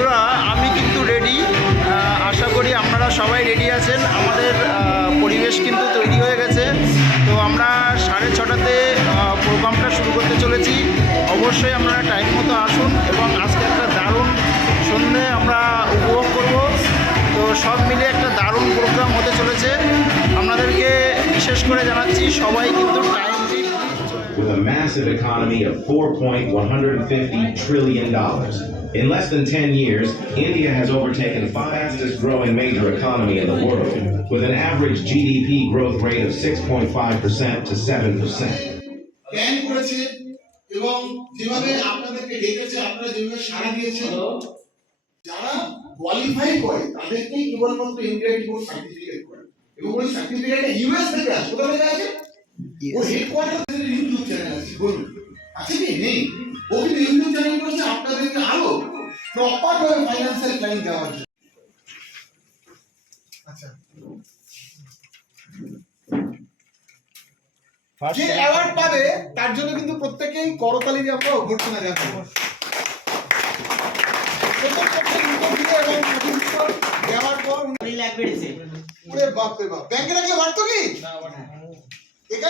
বন্ধুরা আমি কিন্তু রেডি, আশা করি আপনারা সবাই রেডি আছেন। আমাদের পরিবেশ কিন্তু তৈরি হয়ে গেছে, তো আমরা 6:30টাতে প্রোগ্রামটা শুরু করতে চলেছি। অবশ্যই আপনারা টাইম মতো আসুন এবং আজকে একটা দারুণ সন্ধ্যে আমরা উপভোগ করব। তো সব মিলে একটা দারুণ প্রোগ্রাম হতে চলেছে। আপনাদেরকে বিশেষ করে জানাচ্ছি সবাই কিন্তু time with a massive economy of $4.150 trillion. In less than 10 years, India has overtaken the fastest growing major economy in the world, with an average GDP growth rate of 6.5% to 7%. Plan করেছে এবং যেভাবে আপনাদেরকে ডেকেছে, আপনারা যেভাবে সাড়া দিয়েছেন, যারা কোয়ালিফাই করে তাদেরকে কেবলমাত্র ইন্ডিয়া রিপোর্ট সার্টিফিকেট করে এবং ওই সার্টিফিকেটটা ইউএস থেকে আসে। কোথা থেকে আসে? ও হেডকোয়ার্টার থেকে ইউটিউব চ্যানেল আছে, বলুন আছে কি নেই? ও কিন্তু ইউটিউব চ্যানেল করেছে আপনাদেরকে আরো প্রপার ভাবে ফাইন্যান্সিয়াল প্ল্যানিং দেওয়ার জন্য। আচ্ছা, যে অ্যাওয়ার্ড পাবে তার জন্য কিন্তু প্রত্যেকেই করতালি দিয়ে আমরা অভ্যর্থনা জানাবো। দেওয়ার পর ব্যাংকে রাখলে বাড়তো কি? এখানে